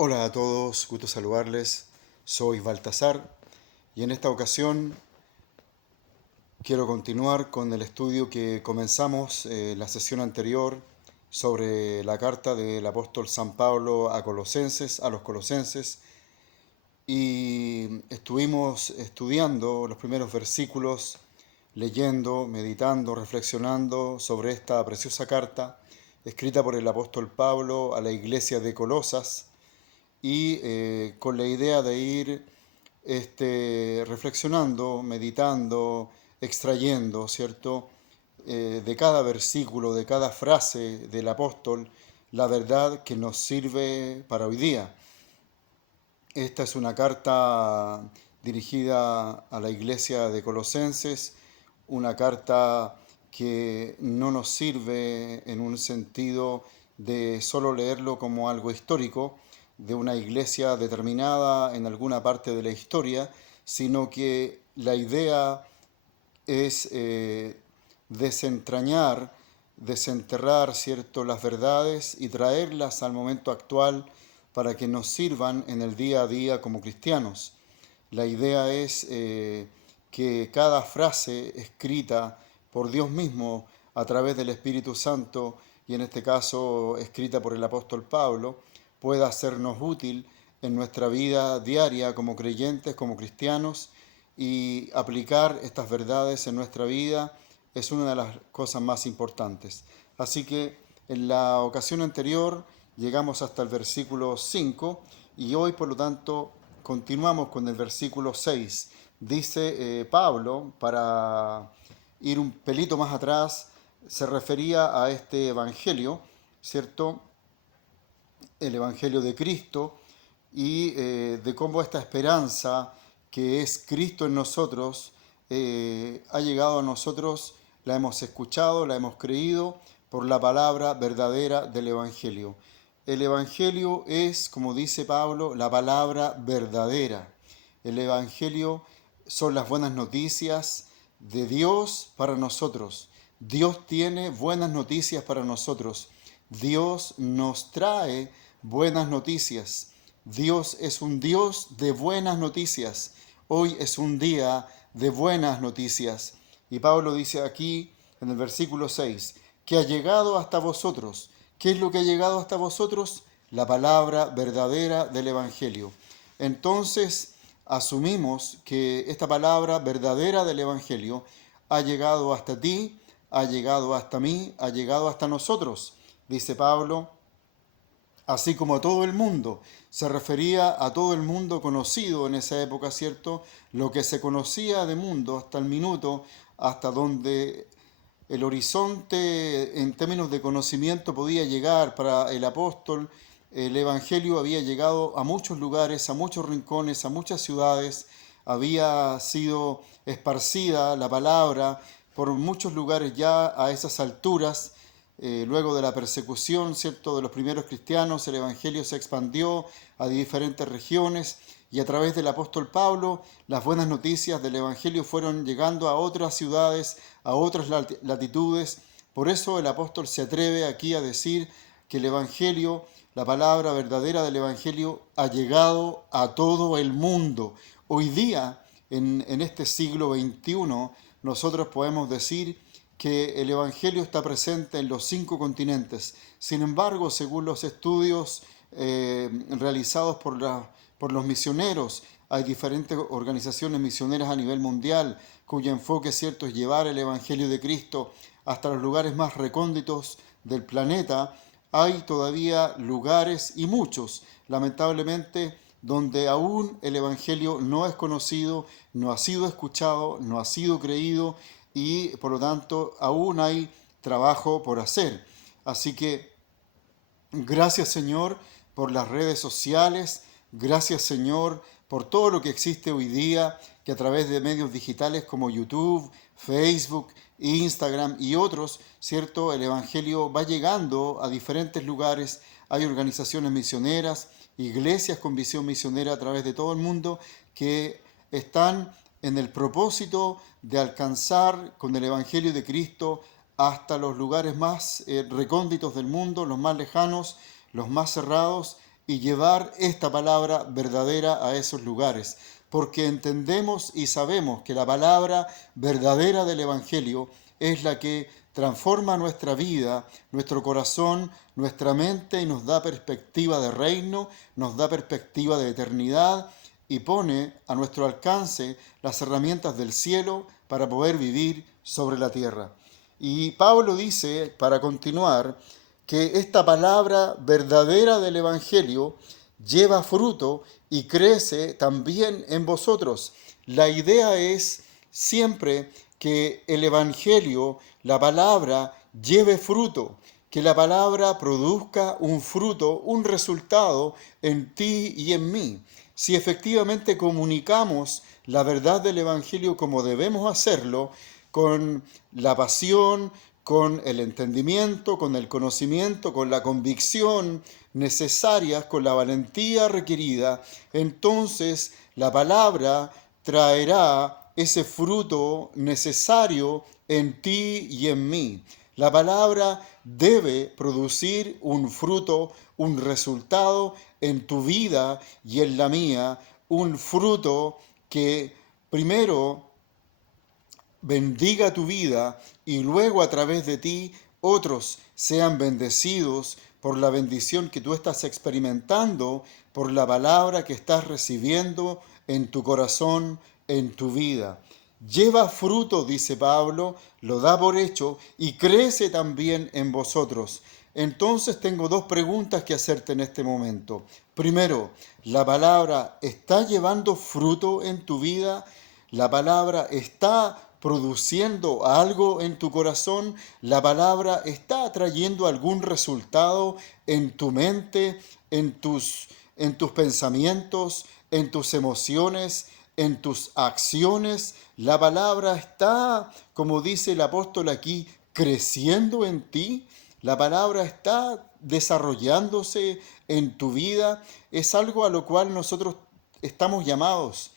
Hola a todos, gusto saludarles. Soy Baltasar y en esta ocasión quiero continuar con el estudio que comenzamos la sesión anterior sobre la carta del apóstol San Pablo a los Colosenses, y estuvimos estudiando los primeros versículos, leyendo, meditando, reflexionando sobre esta preciosa carta escrita por el apóstol Pablo a la iglesia de Colosas, y con la idea de ir reflexionando, meditando, extrayendo, ¿cierto? De cada versículo, de cada frase del apóstol, la verdad que nos sirve para hoy día. Esta es una carta dirigida a la iglesia de Colosenses, una carta que no nos sirve en un sentido de solo leerlo como algo histórico de una iglesia determinada en alguna parte de la historia, sino que la idea es desentrañar, desenterrar, ¿cierto?, las verdades y traerlas al momento actual para que nos sirvan en el día a día como cristianos. La idea es que cada frase escrita por Dios mismo a través del Espíritu Santo, y en este caso escrita por el apóstol Pablo, pueda sernos útil en nuestra vida diaria como creyentes, como cristianos, y aplicar estas verdades en nuestra vida es una de las cosas más importantes. Así que en la ocasión anterior llegamos hasta el versículo 5 y hoy, por lo tanto, continuamos con el versículo 6. Dice Pablo, para ir un pelito más atrás, se refería a este evangelio, ¿cierto? El evangelio de Cristo, y de cómo esta esperanza que es Cristo en nosotros ha llegado a nosotros, la hemos escuchado, la hemos creído por la palabra verdadera del Evangelio. El Evangelio es, como dice Pablo, la palabra verdadera. El Evangelio son las buenas noticias de Dios para nosotros. Dios tiene buenas noticias para nosotros. Dios nos trae buenas noticias. Dios es un Dios de buenas noticias. Hoy es un día de buenas noticias. Y Pablo dice aquí en el versículo 6, que ha llegado hasta vosotros. ¿Qué es lo que ha llegado hasta vosotros? La palabra verdadera del Evangelio. Entonces, asumimos que esta palabra verdadera del Evangelio ha llegado hasta ti, ha llegado hasta mí, ha llegado hasta nosotros. Dice Pablo, así como a todo el mundo. Se refería a todo el mundo conocido en esa época, ¿cierto? Lo que se conocía de mundo hasta el minuto, hasta donde el horizonte en términos de conocimiento podía llegar para el apóstol. El Evangelio había llegado a muchos lugares, a muchos rincones, a muchas ciudades. Había sido esparcida la palabra por muchos lugares ya a esas alturas. Luego de la persecución, ¿cierto?, de los primeros cristianos, el Evangelio se expandió a diferentes regiones, y a través del apóstol Pablo las buenas noticias del Evangelio fueron llegando a otras ciudades, a otras latitudes. Por eso el apóstol se atreve aquí a decir que el Evangelio, la palabra verdadera del Evangelio, ha llegado a todo el mundo. Hoy día, en este siglo XXI, nosotros podemos decir que el Evangelio está presente en los 5 continentes. Sin embargo, según los estudios realizados por los misioneros, hay diferentes organizaciones misioneras a nivel mundial cuyo enfoque, cierto, es llevar el Evangelio de Cristo hasta los lugares más recónditos del planeta. Hay todavía lugares, y muchos, lamentablemente, donde aún el Evangelio no es conocido, no ha sido escuchado, no ha sido creído, y por lo tanto aún hay trabajo por hacer. Así que gracias, Señor, por las redes sociales, gracias, Señor, por todo lo que existe hoy día, que a través de medios digitales como YouTube, Facebook, Instagram y otros, ¿cierto? El Evangelio va llegando a diferentes lugares. Hay organizaciones misioneras, iglesias con visión misionera a través de todo el mundo que están en el propósito de alcanzar con el Evangelio de Cristo hasta los lugares más recónditos del mundo, los más lejanos, los más cerrados, y llevar esta palabra verdadera a esos lugares, porque entendemos y sabemos que la palabra verdadera del Evangelio es la que transforma nuestra vida, nuestro corazón, nuestra mente y nos da perspectiva de reino, nos da perspectiva de eternidad y pone a nuestro alcance las herramientas del cielo para poder vivir sobre la tierra. Y Pablo dice, para continuar, que esta palabra verdadera del Evangelio lleva fruto y crece también en vosotros. La idea es siempre que el Evangelio, la palabra, lleve fruto, que la palabra produzca un fruto, un resultado en ti y en mí. Si efectivamente comunicamos la verdad del Evangelio como debemos hacerlo, con la pasión, con el entendimiento, con el conocimiento, con la convicción necesarias, con la valentía requerida, entonces la palabra traerá ese fruto necesario en ti y en mí. La palabra debe producir un fruto, un resultado en tu vida y en la mía, un fruto que primero bendiga tu vida y luego a través de ti otros sean bendecidos por la bendición que tú estás experimentando, por la palabra que estás recibiendo en tu corazón, en tu vida. Lleva fruto, dice Pablo, lo da por hecho y crece también en vosotros. Entonces tengo dos preguntas que hacerte en este momento. Primero, ¿la palabra está llevando fruto en tu vida? ¿La palabra está produciendo algo en tu corazón? ¿La palabra está trayendo algún resultado en tu mente, en tus pensamientos, en tus emociones, en tus acciones? ¿La palabra está, como dice el apóstol aquí, creciendo en ti? ¿La palabra está desarrollándose en tu vida? Es algo a lo cual nosotros estamos llamados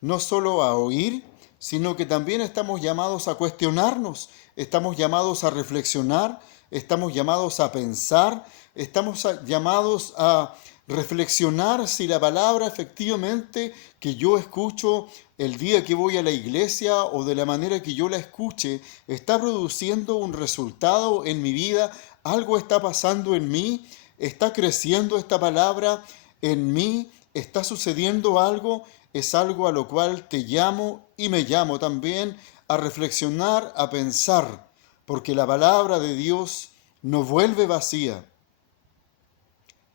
no solo a oír, sino que también estamos llamados a cuestionarnos, estamos llamados a reflexionar, estamos llamados a pensar, estamos llamados a reflexionar si la palabra efectivamente que yo escucho el día que voy a la iglesia o de la manera que yo la escuche está produciendo un resultado en mi vida, algo está pasando en mí, está creciendo esta palabra en mí, está sucediendo algo. Es algo a lo cual te llamo y me llamo también a reflexionar, a pensar, porque la palabra de Dios no vuelve vacía,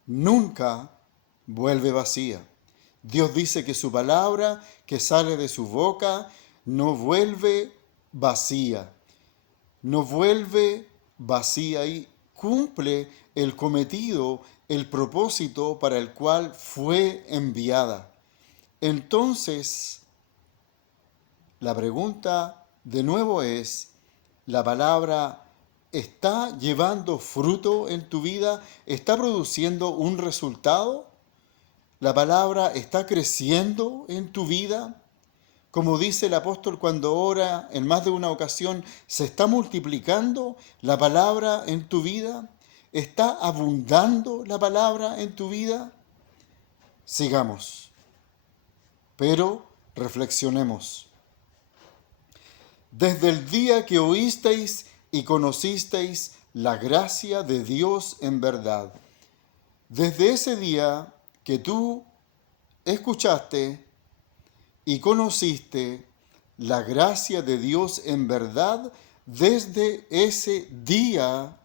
nunca vuelve vacía. Dios dice que su palabra que sale de su boca no vuelve vacía, no vuelve vacía y cumple el cometido, el propósito para el cual fue enviada. Entonces, la pregunta de nuevo es, ¿la palabra está llevando fruto en tu vida? ¿Está produciendo un resultado? ¿La palabra está creciendo en tu vida? Como dice el apóstol cuando ora en más de una ocasión, ¿se está multiplicando la palabra en tu vida? ¿Está abundando la palabra en tu vida? Sigamos, pero reflexionemos. Desde el día que oísteis y conocisteis la gracia de Dios en verdad. Desde ese día que tú escuchaste y conociste la gracia de Dios en verdad, desde ese día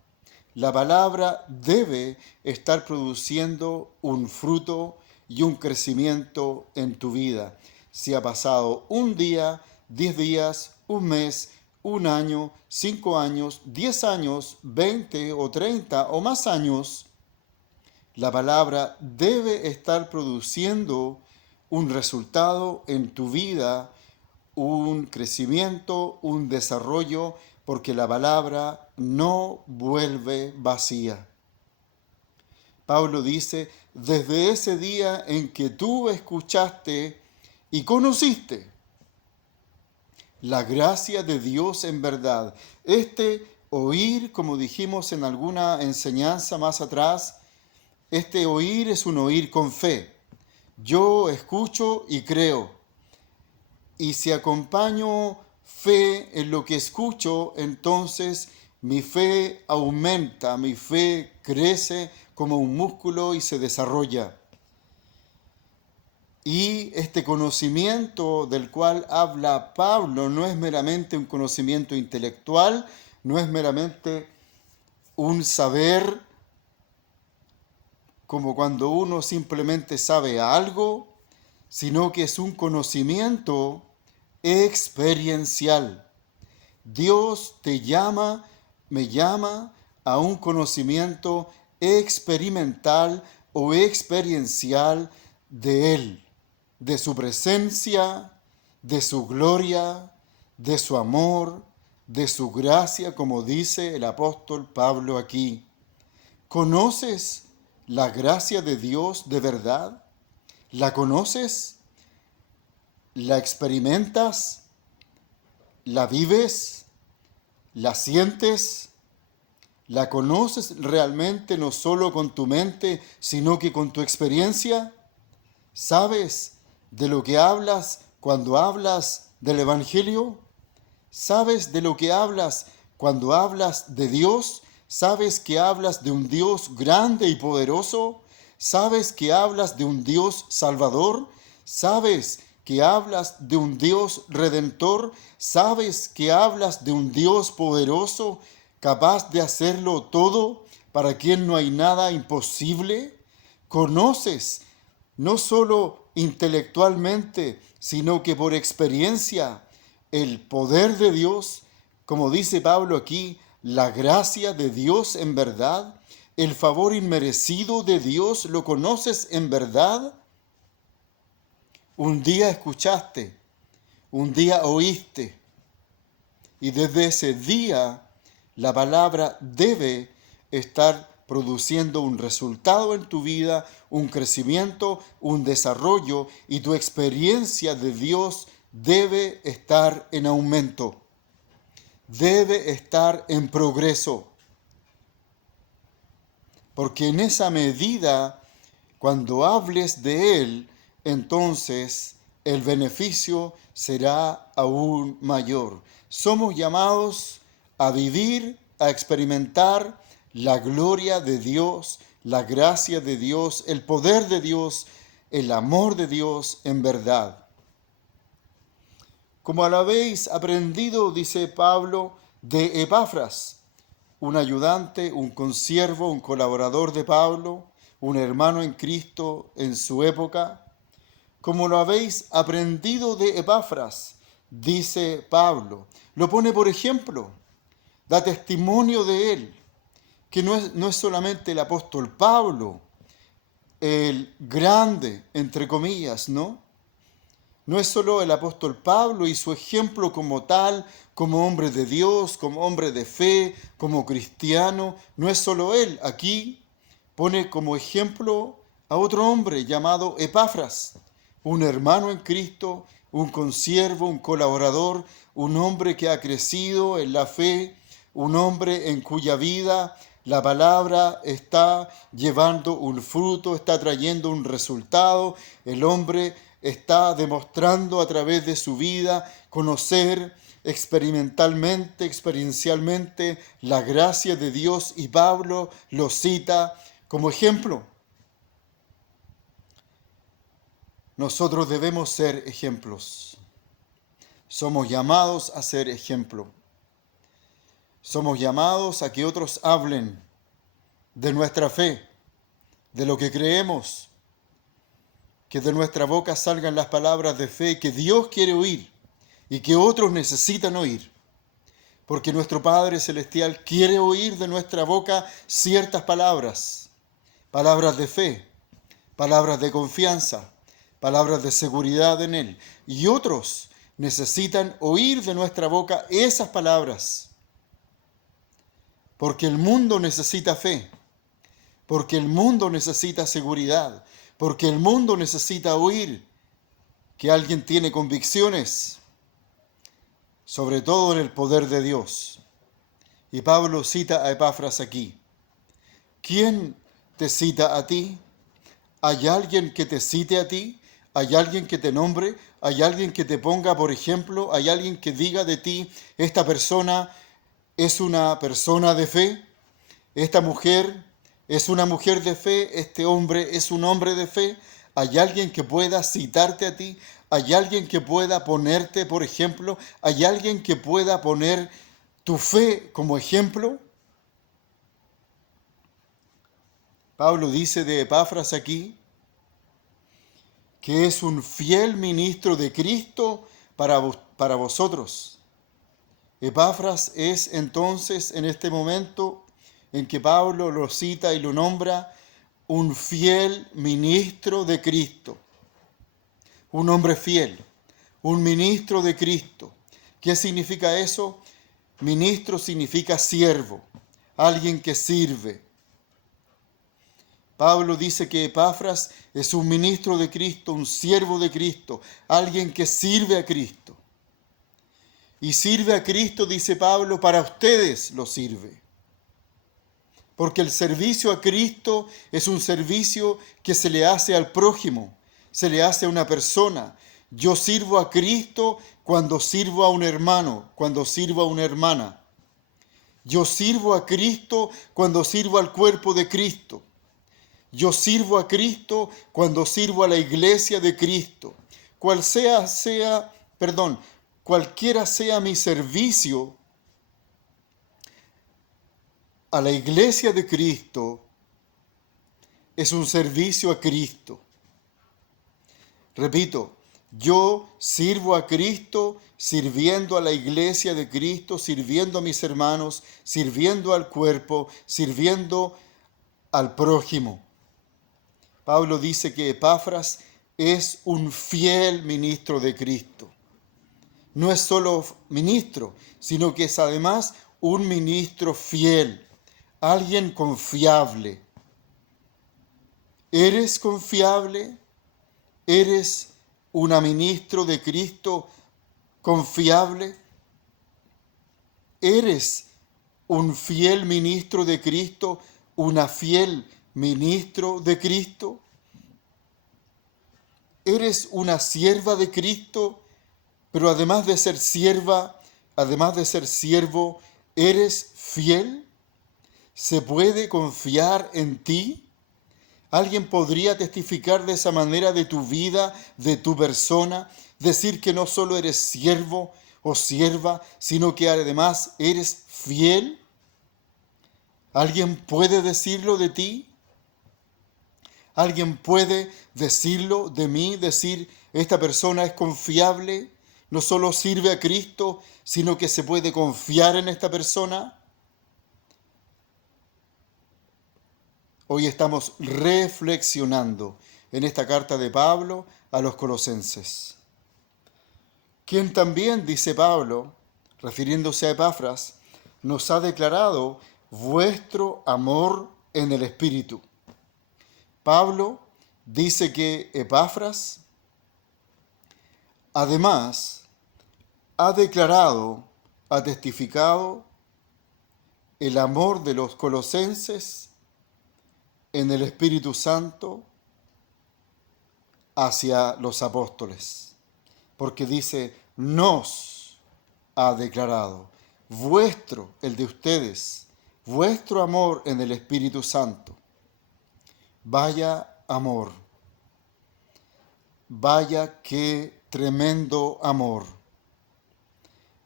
la palabra debe estar produciendo un fruto y un crecimiento en tu vida. Si ha pasado un día, 10 días, un mes, un año, 5 años, 10 años, 20 o 30 o más años, la palabra debe estar produciendo un resultado en tu vida, un crecimiento, un desarrollo, porque la palabra no vuelve vacía. Pablo dice, desde ese día en que tú escuchaste y conociste la gracia de Dios en verdad, oír, como dijimos en alguna enseñanza más atrás, Este oír es un oír con fe. Yo escucho y creo. Y si acompaño fe en lo que escucho, entonces mi fe aumenta, mi fe crece como un músculo y se desarrolla. Y este conocimiento del cual habla Pablo no es meramente un conocimiento intelectual, no es meramente un saber como cuando uno simplemente sabe algo, sino que es un conocimiento experiencial. Dios te llama, me llama a un conocimiento experimental o experiencial de Él, de su presencia, de su gloria, de su amor, de su gracia, como dice el apóstol Pablo aquí. ¿Conoces la gracia de Dios de verdad? ¿La conoces? ¿La experimentas? ¿La vives? ¿La sientes? ¿La conoces realmente no solo con tu mente, sino que con tu experiencia? ¿Sabes de lo que hablas cuando hablas del Evangelio? ¿Sabes de lo que hablas cuando hablas de Dios? ¿Sabes que hablas de un Dios grande y poderoso? ¿Sabes que hablas de un Dios salvador? ¿Sabes que hablas de un Dios redentor? ¿Sabes que hablas de un Dios poderoso, capaz de hacerlo todo, para quien no hay nada imposible? ¿Conoces no solo intelectualmente, sino que por experiencia el poder de Dios, como dice Pablo aquí, la gracia de Dios en verdad, el favor inmerecido de Dios, ¿lo conoces en verdad? Un día escuchaste, un día oíste, y desde ese día la palabra debe estar produciendo un resultado en tu vida, un crecimiento, un desarrollo, y tu experiencia de Dios debe estar en aumento, debe estar en progreso. Porque en esa medida, cuando hables de Él, entonces el beneficio será aún mayor. Somos llamados a vivir, a experimentar la gloria de Dios, la gracia de Dios, el poder de Dios, el amor de Dios en verdad. Como lo habéis aprendido, dice Pablo, de Epafras, un ayudante, un consiervo, un colaborador de Pablo, un hermano en Cristo en su época. Como lo habéis aprendido de Epafras, dice Pablo. Lo pone por ejemplo, da testimonio de él, que no es solamente el apóstol Pablo, el grande, entre comillas, ¿no? No es solo el apóstol Pablo y su ejemplo como tal, como hombre de Dios, como hombre de fe, como cristiano. No es solo él. Aquí pone como ejemplo a otro hombre llamado Epafras, un hermano en Cristo, un consiervo, un colaborador, un hombre que ha crecido en la fe, un hombre en cuya vida la palabra está llevando un fruto, está trayendo un resultado. El hombre está demostrando a través de su vida conocer experimentalmente, experiencialmente la gracia de Dios, y Pablo lo cita como ejemplo. Nosotros debemos ser ejemplos. Somos llamados a ser ejemplo. Somos llamados a que otros hablen de nuestra fe, de lo que creemos, que de nuestra boca salgan las palabras de fe que Dios quiere oír y que otros necesitan oír. Porque nuestro Padre Celestial quiere oír de nuestra boca ciertas palabras, palabras de fe, palabras de confianza, palabras de seguridad en Él. Y otros necesitan oír de nuestra boca esas palabras. Porque el mundo necesita fe, porque el mundo necesita seguridad, porque el mundo necesita oír que alguien tiene convicciones, sobre todo en el poder de Dios. Y Pablo cita a Epafras aquí. ¿Quién te cita a ti? ¿Hay alguien que te cite a ti? ¿Hay alguien que te nombre? ¿Hay alguien que te ponga, por ejemplo? ¿Hay alguien que diga de ti, esta persona es una persona de fe? ¿Esta mujer es una mujer de fe? ¿Este hombre es un hombre de fe? ¿Hay alguien que pueda citarte a ti? ¿Hay alguien que pueda ponerte, por ejemplo? ¿Hay alguien que pueda poner tu fe como ejemplo? Pablo dice de Epafras aquí que es un fiel ministro de Cristo para vosotros. Epafras es entonces, en este momento en que Pablo lo cita y lo nombra, un fiel ministro de Cristo, un hombre fiel, un ministro de Cristo. ¿Qué significa eso? Ministro significa siervo, alguien que sirve. Pablo dice que Epafras es un ministro de Cristo, un siervo de Cristo, alguien que sirve a Cristo. Y sirve a Cristo, dice Pablo, para ustedes lo sirve. Porque el servicio a Cristo es un servicio que se le hace al prójimo, se le hace a una persona. Yo sirvo a Cristo cuando sirvo a un hermano, cuando sirvo a una hermana. Yo sirvo a Cristo cuando sirvo al cuerpo de Cristo. Yo sirvo a Cristo cuando sirvo a la iglesia de Cristo. Cualquiera sea mi servicio a la iglesia de Cristo, es un servicio a Cristo. Repito, yo sirvo a Cristo sirviendo a la iglesia de Cristo, sirviendo a mis hermanos, sirviendo al cuerpo, sirviendo al prójimo. Pablo dice que Epafras es un fiel ministro de Cristo. No es solo ministro, sino que es además un ministro fiel, alguien confiable. ¿Eres confiable? ¿Eres una ministro de Cristo confiable? ¿Eres un fiel ministro de Cristo, una fiel ministro de Cristo? ¿Eres una sierva de Cristo? Pero además de ser sierva, además de ser siervo, ¿eres fiel? ¿Se puede confiar en ti? ¿Alguien podría testificar de esa manera de tu vida, de tu persona? Decir que no solo eres siervo o sierva, sino que además eres fiel. ¿Alguien puede decirlo de ti? ¿Alguien puede decirlo de mí? Decir, esta persona es confiable, no solo sirve a Cristo, sino que se puede confiar en esta persona. Hoy estamos reflexionando en esta carta de Pablo a los colosenses. Quien también, dice Pablo, refiriéndose a Epafras, nos ha declarado vuestro amor en el Espíritu. Pablo dice que Epafras, además, ha declarado, ha testificado el amor de los colosenses en el Espíritu Santo hacia los apóstoles. Porque dice, nos ha declarado vuestro, el de ustedes, vuestro amor en el Espíritu Santo. Vaya amor, vaya qué tremendo amor,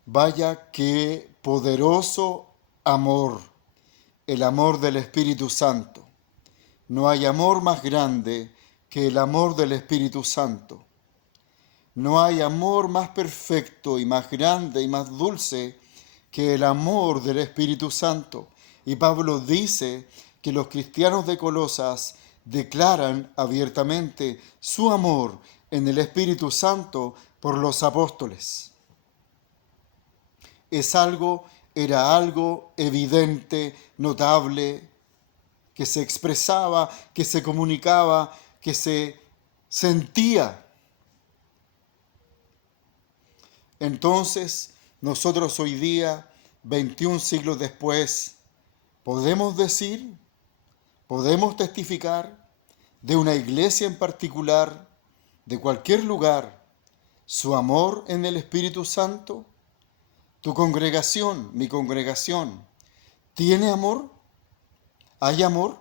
vaya qué poderoso amor, el amor del Espíritu Santo. No hay amor más grande que el amor del Espíritu Santo. No hay amor más perfecto y más grande y más dulce que el amor del Espíritu Santo. Y Pablo dice que los cristianos de Colosas declaran abiertamente su amor en el Espíritu Santo por los apóstoles. Era algo evidente, notable, que se expresaba, que se comunicaba, que se sentía. Entonces, nosotros hoy día, 21 siglos después, podemos decir podemos testificar de una iglesia en particular, de cualquier lugar, su amor en el Espíritu Santo? ¿Tu congregación, mi congregación, tiene amor? ¿Hay amor?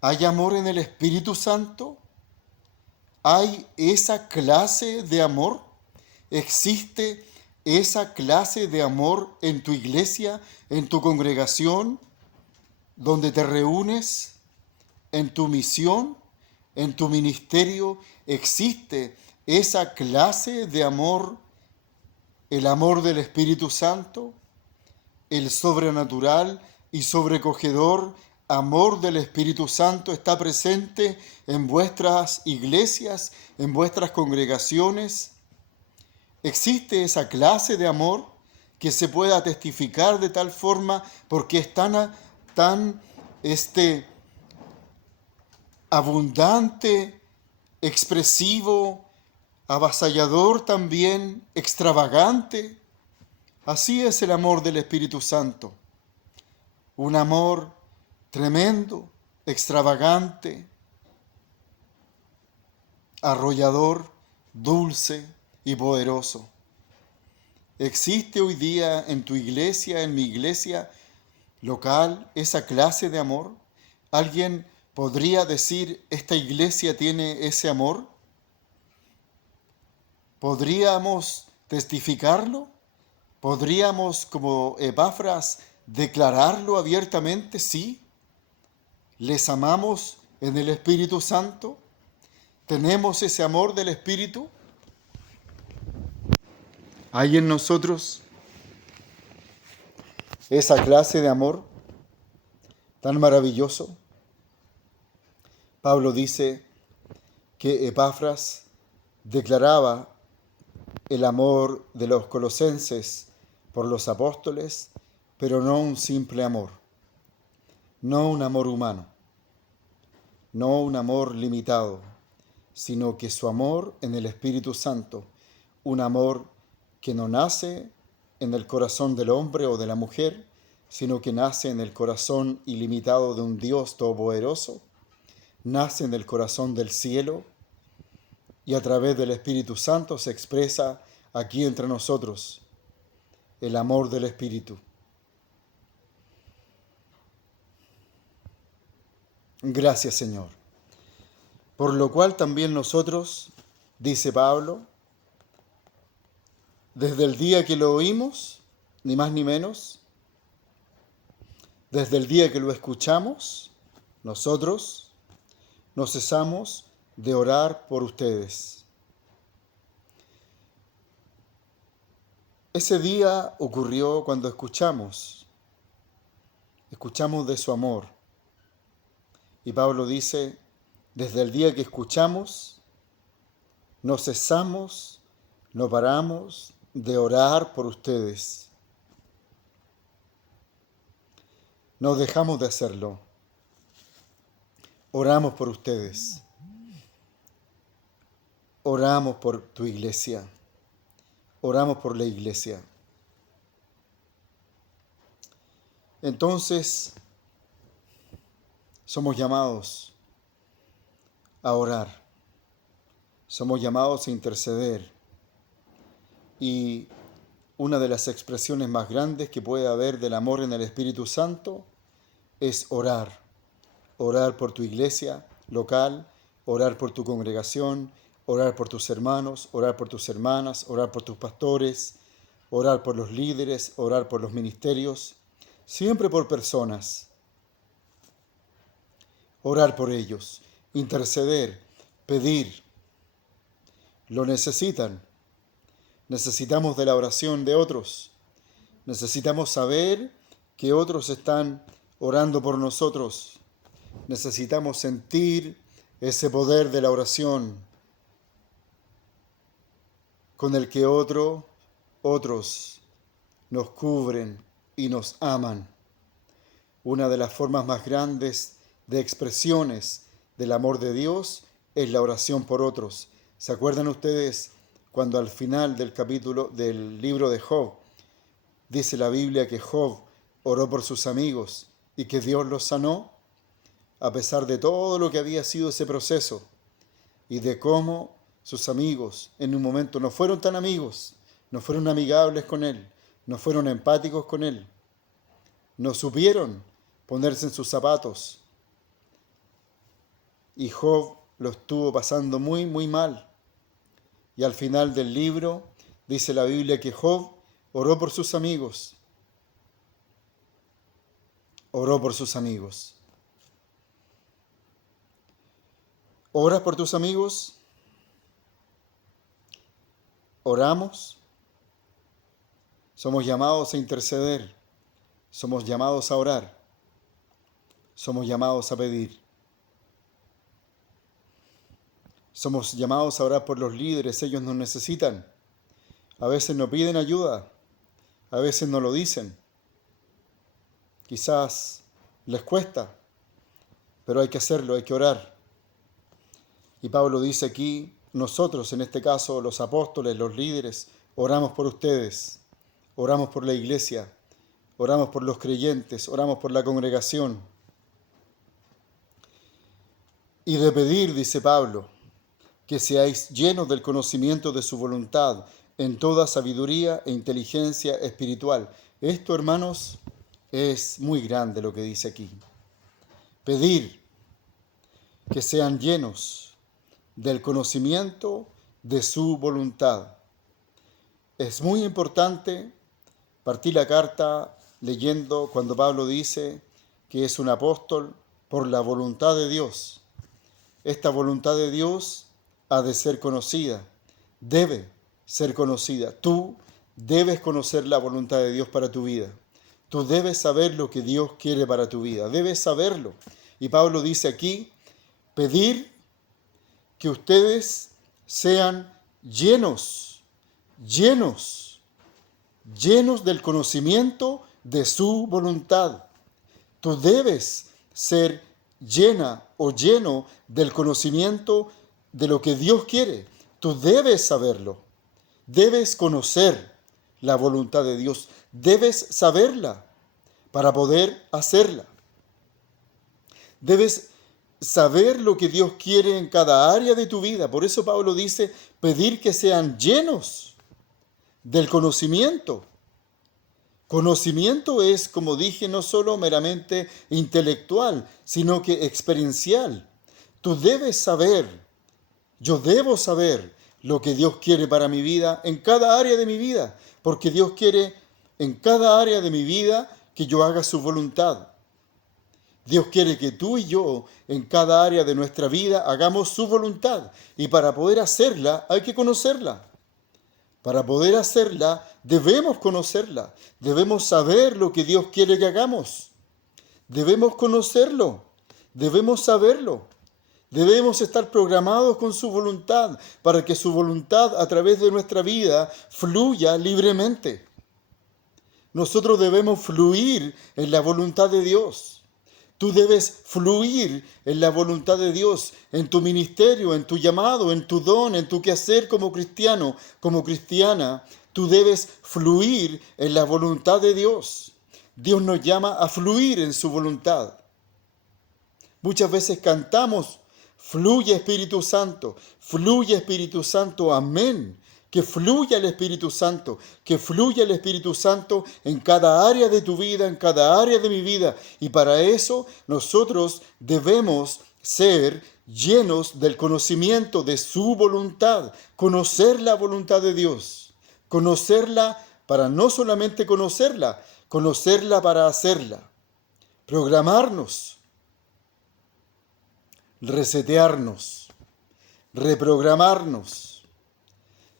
¿Hay amor en el Espíritu Santo? ¿Hay esa clase de amor? ¿Existe esa clase de amor en tu iglesia, en tu congregación, donde te reúnes, en tu misión, en tu ministerio? ¿Existe esa clase de amor, el amor del Espíritu Santo, el sobrenatural y sobrecogedor amor del Espíritu Santo está presente en vuestras iglesias, en vuestras congregaciones? ¿Existe esa clase de amor que se pueda testificar de tal forma porque es tan abundante, expresivo, avasallador también, extravagante? Así es el amor del Espíritu Santo. Un amor tremendo, extravagante, arrollador, dulce y poderoso. ¿Existe hoy día en tu iglesia, en mi iglesia local, esa clase de amor? ¿Alguien podría decir, esta iglesia tiene ese amor? ¿Podríamos testificarlo? ¿Podríamos, como Epafras, declararlo abiertamente? Sí. ¿Les amamos en el Espíritu Santo? ¿Tenemos ese amor del Espíritu? ¿Hay en nosotros esa clase de amor tan maravilloso? Pablo dice que Epafras declaraba el amor de los colosenses por los apóstoles, pero no un simple amor, no un amor humano, no un amor limitado, sino que su amor en el Espíritu Santo, un amor que no nace en el corazón del hombre o de la mujer, sino que nace en el corazón ilimitado de un Dios todopoderoso, nace en el corazón del cielo y a través del Espíritu Santo se expresa aquí entre nosotros el amor del Espíritu. Gracias, Señor. Por lo cual también nosotros, dice Pablo, desde el día que lo oímos, ni más ni menos, desde el día que lo escuchamos, nosotros no cesamos de orar por ustedes. Ese día ocurrió cuando escuchamos de su amor. Y Pablo dice, desde el día que escuchamos, no cesamos, no paramos de orar por ustedes. No dejamos de hacerlo. Oramos por ustedes. Oramos por tu iglesia. Oramos por la iglesia. Entonces, somos llamados a orar. Somos llamados a interceder. Y una de las expresiones más grandes que puede haber del amor en el Espíritu Santo es orar. Orar por tu iglesia local, orar por tu congregación, orar por tus hermanos, orar por tus hermanas, orar por tus pastores, orar por los líderes, orar por los ministerios, siempre por personas. Orar por ellos, interceder, pedir. Lo necesitan. Necesitamos de la oración de otros. Necesitamos saber que otros están orando por nosotros. Necesitamos sentir ese poder de la oración con el que otros nos cubren y nos aman. Una de las formas más grandes de expresiones del amor de Dios es la oración por otros. ¿Se acuerdan ustedes cuando al final del capítulo del libro de Job dice la Biblia que Job oró por sus amigos y que Dios los sanó? a pesar de todo lo que había sido ese proceso y de cómo sus amigos en un momento no fueron tan amigos, no fueron amigables con él, no fueron empáticos con él, no supieron ponerse en sus zapatos. Y Job lo estuvo pasando muy, muy mal. Y al final del libro dice la Biblia que Job oró por sus amigos. Oró por sus amigos. ¿Oras por tus amigos? ¿Oramos? Somos llamados a interceder. Somos llamados a orar. Somos llamados a pedir. Somos llamados a orar por los líderes. Ellos nos necesitan. A veces no piden ayuda. A veces no lo dicen. Quizás les cuesta, pero hay que hacerlo, hay que orar. Y Pablo dice aquí, nosotros, en este caso, los apóstoles, los líderes, oramos por ustedes, oramos por la iglesia, oramos por los creyentes, oramos por la congregación. Y de pedir, dice Pablo, que seáis llenos del conocimiento de su voluntad, en toda sabiduría e inteligencia espiritual. Esto, hermanos, es muy grande lo que dice aquí. Pedir que sean llenos del conocimiento de su voluntad. Es muy importante partir la carta leyendo cuando Pablo dice que es un apóstol por la voluntad de Dios. Esta voluntad de Dios ha de ser conocida, debe ser conocida. Tú debes conocer la voluntad de Dios para tu vida. Tú debes saber lo que Dios quiere para tu vida, debes saberlo. Y Pablo dice aquí, pedir que ustedes sean llenos del conocimiento de su voluntad. Tú debes ser llena o lleno del conocimiento de lo que Dios quiere. Tú debes saberlo. Debes conocer la voluntad de Dios. Debes saberla para poder hacerla. Debes saber lo que Dios quiere en cada área de tu vida. Por eso Pablo dice, pedir que sean llenos del conocimiento. Conocimiento es, como dije, no solo meramente intelectual, sino que experiencial. Tú debes saber, yo debo saber lo que Dios quiere para mi vida en cada área de mi vida, porque Dios quiere en cada área de mi vida que yo haga su voluntad. Dios quiere que tú y yo en cada área de nuestra vida hagamos su voluntad, y para poder hacerla hay que conocerla. Para poder hacerla debemos conocerla, debemos saber lo que Dios quiere que hagamos. Debemos conocerlo, debemos saberlo. Debemos estar programados con su voluntad para que su voluntad a través de nuestra vida fluya libremente. Nosotros debemos fluir en la voluntad de Dios. Tú debes fluir en la voluntad de Dios, en tu ministerio, en tu llamado, en tu don, en tu quehacer como cristiano, como cristiana. Tú debes fluir en la voluntad de Dios. Dios nos llama a fluir en su voluntad. Muchas veces cantamos, fluye Espíritu Santo, amén. Que fluya el Espíritu Santo, que fluya el Espíritu Santo en cada área de tu vida, en cada área de mi vida. Y para eso nosotros debemos ser llenos del conocimiento de su voluntad, conocer la voluntad de Dios, conocerla para no solamente conocerla para hacerla, programarnos, resetearnos, reprogramarnos,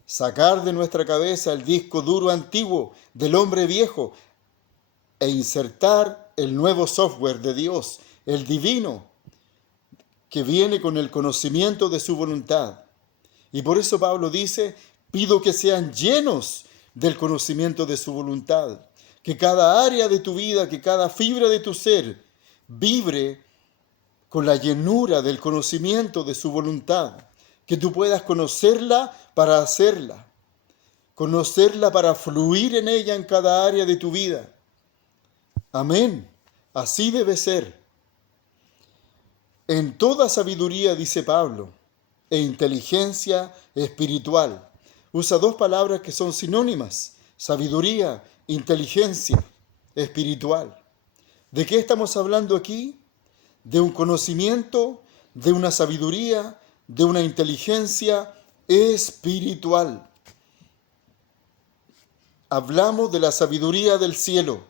sacar de nuestra cabeza el disco duro antiguo del hombre viejo e insertar el nuevo software de Dios, el divino, que viene con el conocimiento de su voluntad. Y por eso Pablo dice, pido que sean llenos del conocimiento de su voluntad, que cada área de tu vida, que cada fibra de tu ser vibre con la llenura del conocimiento de su voluntad, que tú puedas conocerla para hacerla, conocerla para fluir en ella en cada área de tu vida. Amén. Así debe ser. En toda sabiduría, dice Pablo, e inteligencia espiritual. Usa dos palabras que son sinónimas: sabiduría, inteligencia espiritual. ¿De qué estamos hablando aquí? De un conocimiento, de una sabiduría, de una inteligencia espiritual. Hablamos de la sabiduría del cielo,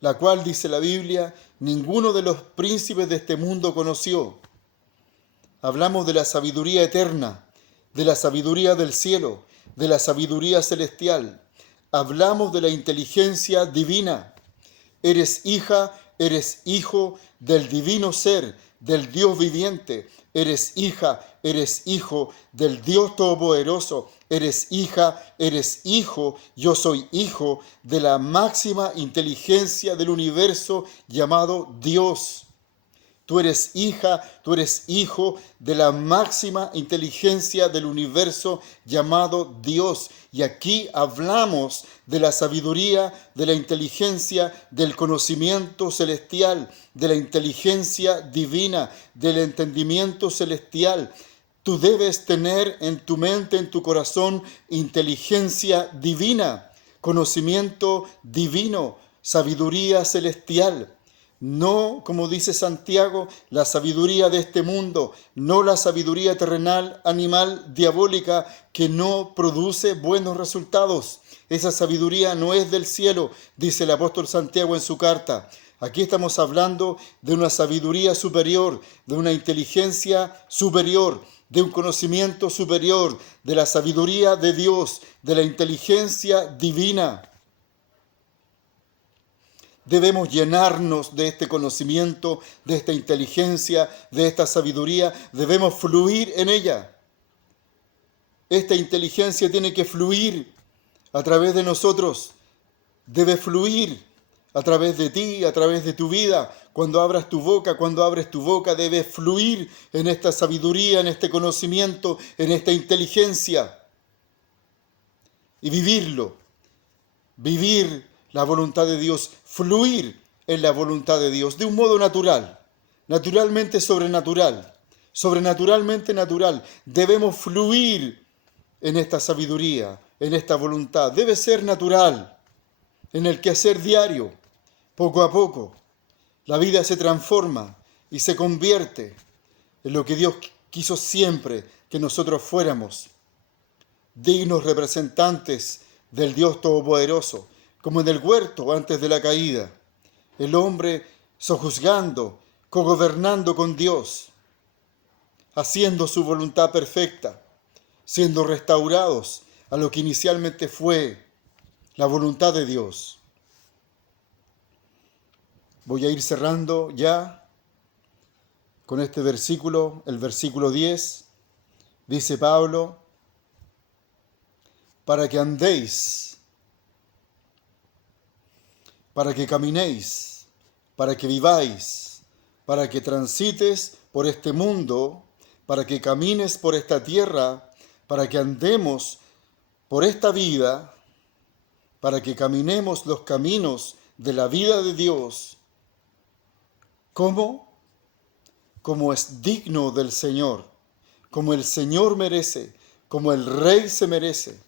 la cual, dice la Biblia, ninguno de los príncipes de este mundo conoció. Hablamos de la sabiduría eterna, de la sabiduría del cielo, de la sabiduría celestial. Hablamos de la inteligencia divina. Eres hija, eres hijo del divino ser, del Dios viviente. Eres hija, eres hijo del Dios todopoderoso. Eres hija, eres hijo, yo soy hijo de la máxima inteligencia del universo llamado Dios. Tú eres hija, tú eres hijo de la máxima inteligencia del universo llamado Dios. Y aquí hablamos de la sabiduría, de la inteligencia, del conocimiento celestial, de la inteligencia divina, del entendimiento celestial. Tú debes tener en tu mente, en tu corazón, inteligencia divina, conocimiento divino, sabiduría celestial. No, como dice Santiago, la sabiduría de este mundo, no la sabiduría terrenal, animal, diabólica, que no produce buenos resultados. Esa sabiduría no es del cielo, dice el apóstol Santiago en su carta. Aquí estamos hablando de una sabiduría superior, de una inteligencia superior, de un conocimiento superior, de la sabiduría de Dios, de la inteligencia divina. Debemos llenarnos de este conocimiento, de esta inteligencia, de esta sabiduría. Debemos fluir en ella. Esta inteligencia tiene que fluir a través de nosotros. Debe fluir a través de ti, a través de tu vida. Cuando abres tu boca, debe fluir en esta sabiduría, en este conocimiento, en esta inteligencia. Y vivirlo. Vivir la voluntad de Dios, fluir en la voluntad de Dios de un modo natural, naturalmente sobrenatural, sobrenaturalmente natural. Debemos fluir en esta sabiduría, en esta voluntad. Debe ser natural, en el quehacer diario, poco a poco. La vida se transforma y se convierte en lo que Dios quiso siempre que nosotros fuéramos, dignos representantes del Dios Todopoderoso. Como en el huerto antes de la caída, el hombre sojuzgando, cogobernando con Dios, haciendo su voluntad perfecta, siendo restaurados a lo que inicialmente fue la voluntad de Dios. Voy a ir cerrando ya con este versículo, el versículo 10, dice Pablo, para que andéis, para que caminéis, para que viváis, para que transites por este mundo, para que camines por esta tierra, para que andemos por esta vida, para que caminemos los caminos de la vida de Dios. ¿Cómo? Como es digno del Señor, como el Señor merece, como el Rey se merece,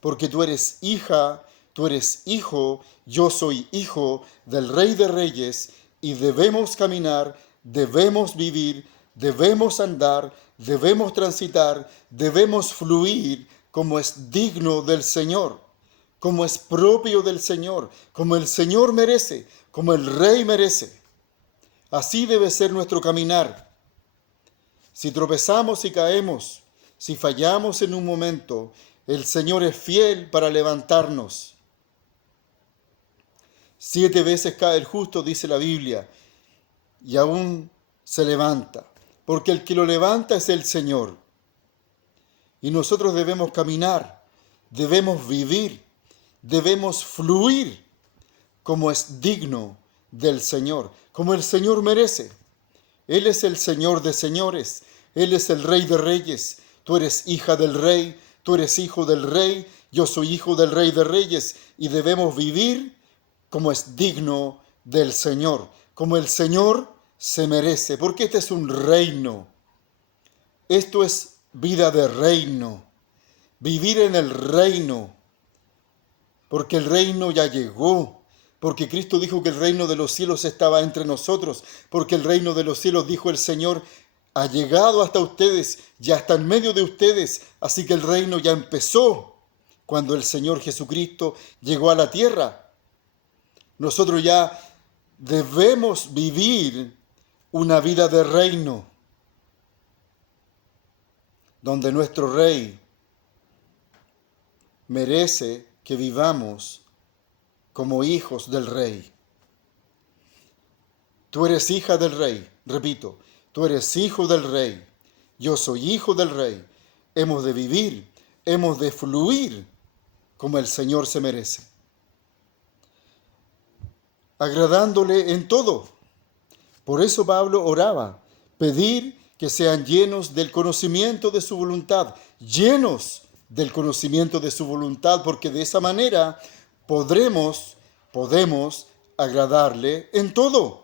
porque tú eres hija, tú eres hijo, yo soy hijo del Rey de Reyes, y debemos caminar, debemos vivir, debemos andar, debemos transitar, debemos fluir como es digno del Señor, como es propio del Señor, como el Señor merece, como el Rey merece. Así debe ser nuestro caminar. Si tropezamos y caemos, si fallamos en un momento, el Señor es fiel para levantarnos. 7 veces cae el justo, dice la Biblia, y aún se levanta, porque el que lo levanta es el Señor. Y nosotros debemos caminar, debemos vivir, debemos fluir como es digno del Señor, como el Señor merece. Él es el Señor de señores, Él es el Rey de reyes. Tú eres hija del Rey, tú eres hijo del Rey, yo soy hijo del Rey de reyes, y debemos vivir como es digno del Señor, como el Señor se merece, porque este es un reino. Esto es vida de reino, vivir en el reino, porque el reino ya llegó, porque Cristo dijo que el reino de los cielos estaba entre nosotros, porque el reino de los cielos, dijo el Señor, ha llegado hasta ustedes, ya está en medio de ustedes, así que el reino ya empezó cuando el Señor Jesucristo llegó a la tierra. Nosotros ya debemos vivir una vida de reino, donde nuestro Rey merece que vivamos como hijos del Rey. Tú eres hija del Rey, repito, tú eres hijo del Rey, yo soy hijo del Rey. Hemos de vivir, hemos de fluir como el Señor se merece, agradándole en todo. Por eso Pablo oraba, pedir que sean llenos del conocimiento de su voluntad, llenos del conocimiento de su voluntad, porque de esa manera podemos agradarle en todo,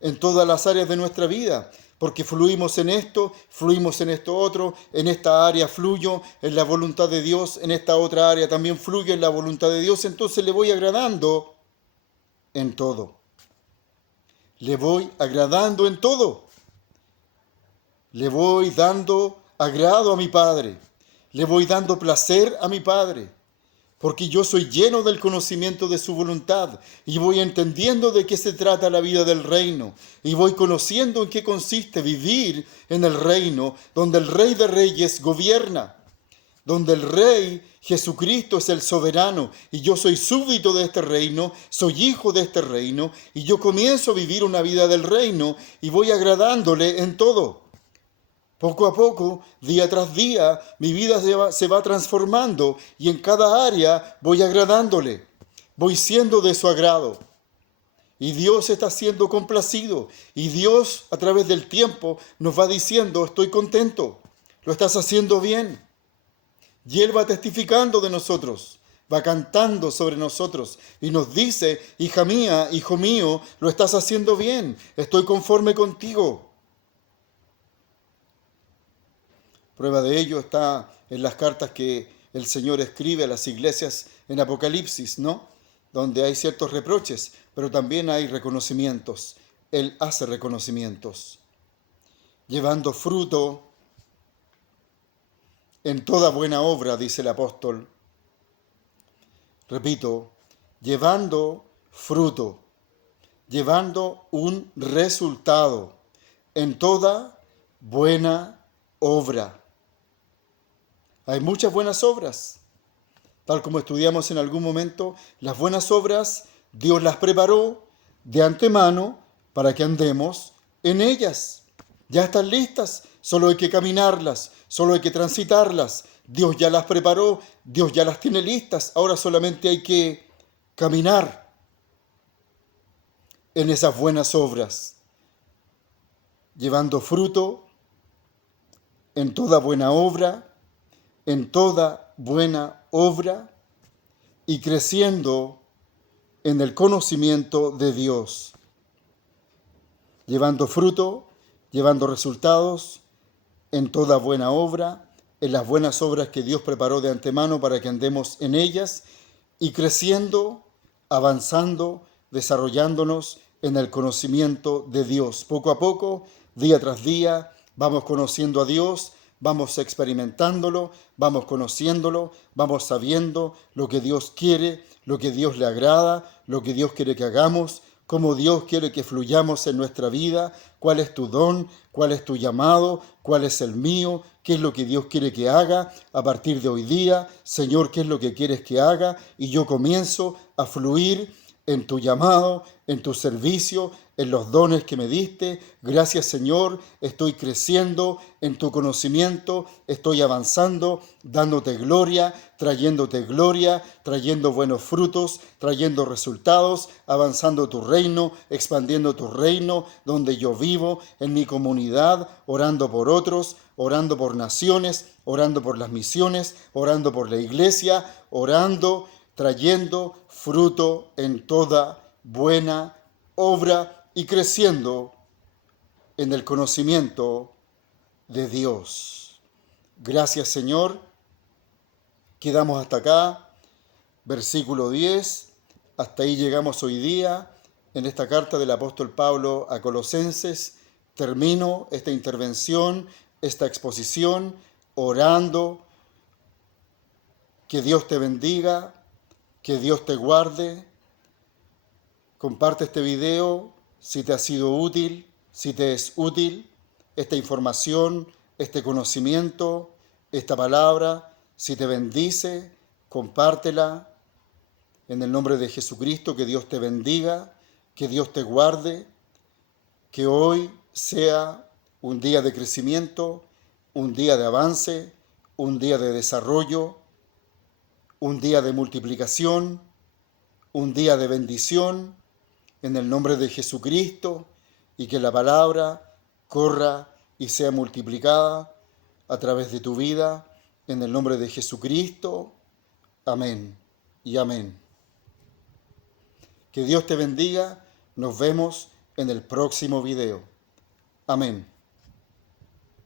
en todas las áreas de nuestra vida, porque fluimos en esto otro, en esta área fluyo en la voluntad de Dios, en esta otra área también fluyo en la voluntad de Dios, entonces le voy agradando en todo. Le voy agradando en todo. Le voy dando agrado a mi Padre. Le voy dando placer a mi Padre. Porque yo soy lleno del conocimiento de su voluntad y voy entendiendo de qué se trata la vida del reino y voy conociendo en qué consiste vivir en el reino donde el Rey de Reyes gobierna, donde el Rey Jesucristo es el soberano y yo soy súbdito de este reino, soy hijo de este reino y yo comienzo a vivir una vida del reino y voy agradándole en todo. Poco a poco, día tras día, mi vida se va transformando y en cada área voy agradándole, voy siendo de su agrado. Y Dios está siendo complacido y Dios a través del tiempo nos va diciendo, estoy contento, lo estás haciendo bien. Y Él va testificando de nosotros, va cantando sobre nosotros y nos dice, hija mía, hijo mío, lo estás haciendo bien, estoy conforme contigo. Prueba de ello está en las cartas que el Señor escribe a las iglesias en Apocalipsis, ¿no? Donde hay ciertos reproches, pero también hay reconocimientos. Él hace reconocimientos, llevando fruto en toda buena obra, dice el apóstol. Repito, llevando fruto, llevando un resultado en toda buena obra. Hay muchas buenas obras. Tal como estudiamos en algún momento, las buenas obras Dios las preparó de antemano para que andemos en ellas. Ya están listas, solo hay que caminarlas, solo hay que transitarlas. Dios ya las preparó, Dios ya las tiene listas, ahora solamente hay que caminar en esas buenas obras, llevando fruto en toda buena obra, y creciendo en el conocimiento de Dios, llevando fruto, llevando resultados en toda buena obra, en las buenas obras que Dios preparó de antemano para que andemos en ellas, y creciendo, avanzando, desarrollándonos en el conocimiento de Dios. Poco a poco, día tras día, vamos conociendo a Dios, vamos experimentándolo, vamos conociéndolo, vamos sabiendo lo que Dios quiere, lo que Dios le agrada, lo que Dios quiere que hagamos, cómo Dios quiere que fluyamos en nuestra vida, cuál es tu don, cuál es tu llamado, cuál es el mío, qué es lo que Dios quiere que haga a partir de hoy día. Señor, qué es lo que quieres que haga, y yo comienzo a fluir en tu llamado, en tu servicio, en los dones que me diste. Gracias, Señor, estoy creciendo en tu conocimiento, estoy avanzando, dándote gloria, trayendo buenos frutos, trayendo resultados, avanzando tu reino, expandiendo tu reino, donde yo vivo, en mi comunidad, orando por otros, orando por naciones, orando por las misiones, orando por la iglesia, orando, trayendo fruto en toda buena obra y creciendo en el conocimiento de Dios. Gracias, Señor. Quedamos hasta acá, versículo 10. Hasta ahí llegamos hoy día en esta carta del apóstol Pablo a Colosenses. Termino esta intervención, esta exposición, orando. Que Dios te bendiga, que Dios te guarde. Comparte este video si te ha sido útil, si te es útil esta información, este conocimiento, esta palabra. Si te bendice, compártela. En el nombre de Jesucristo, que Dios te bendiga, que Dios te guarde, que hoy sea un día de crecimiento, un día de avance, un día de desarrollo, un día de multiplicación, un día de bendición, en el nombre de Jesucristo, y que la palabra corra y sea multiplicada a través de tu vida, en el nombre de Jesucristo. Amén y amén. Que Dios te bendiga. Nos vemos en el próximo video. Amén.